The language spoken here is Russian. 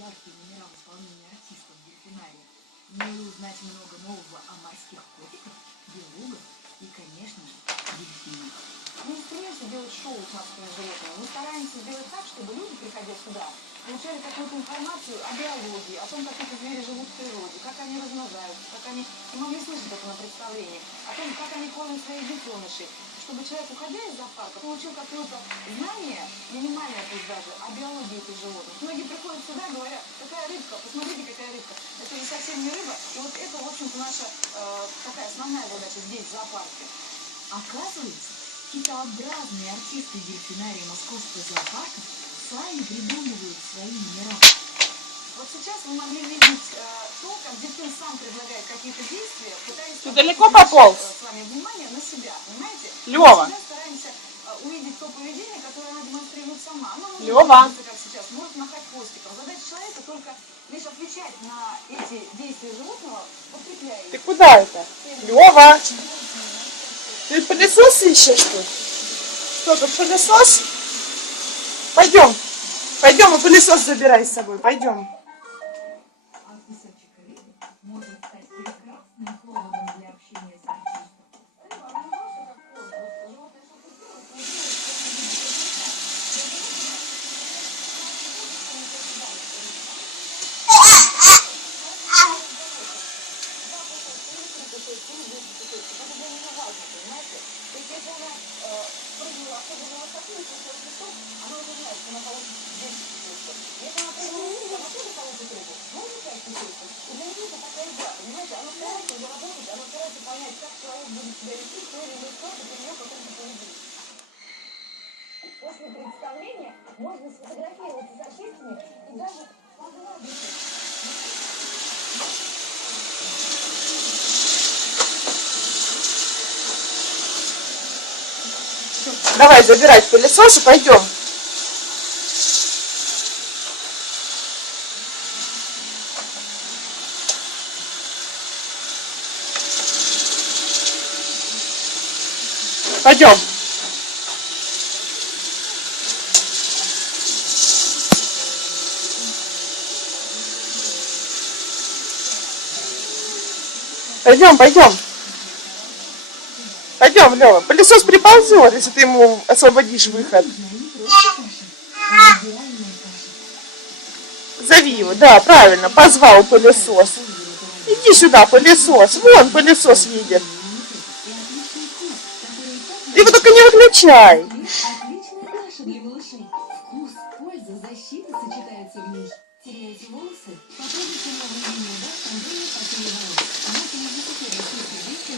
яркие номера в исполнении артистов дельфинария, но и узнать много нового о морских котиках, белугах и, конечно же, дельфинах. Мы не стремимся делать шоу с морскими животными. Мы стараемся сделать так, чтобы люди, приходя сюда, получали какую-то информацию о биологии, о том, как эти звери живут в природе, как они размножаются, как они не могли слышать это на представлении, о том, как они кормят своих детенышей, чтобы человек, уходя из зоопарка, получил какое-то знание, минимальное пусть даже, о биологии этих животных. Многие приходят сюда и говорят: какая рыбка, посмотрите, какая рыбка. Это же совсем не рыба. И вот это, в общем-то, наша такая основная задача здесь, в зоопарке. Оказывается, китообразные артисты дельфинария Московского зоопарка сами придумывают свои номера. Вот сейчас вы могли видеть то, как дельфин сам предлагает какие-то действия, пытаясь... Ты далеко пополз? ...с вами внимание на себя, понимаете? Лёва. Мы стараемся увидеть то поведение, которое она демонстрирует сама. Она может Лёва. двигаться, как сейчас, может махать хвостиком. Задача человека только лишь отвечать на эти действия животного, подкрепляя их. Ты куда это? Лёва! Ты пылесос ищешь тут? Что, тут пылесос? Пойдем. Пойдем и пылесос забирай с собой. Пойдем. А кусочек рыбы может стать прекрасным поводом для общения с артистом. После представления можно сфотографироваться с артистами и даже погладить их. Давай забирать пылесос и пойдем. Пойдем. Пойдем, пойдем. Пойдем, Лёва. Пылесос приползет, если ты ему освободишь выход. Зови его, да, правильно, позвал пылесос. Иди сюда, пылесос. Вон пылесос едет. Ты его только не выключай. Отличная каша для малышей. Вкус, польза, защита сочетаются в ней. Теряете волосы? Попробуйте новую линию Дав Танзания по волос. Она 50 российских действий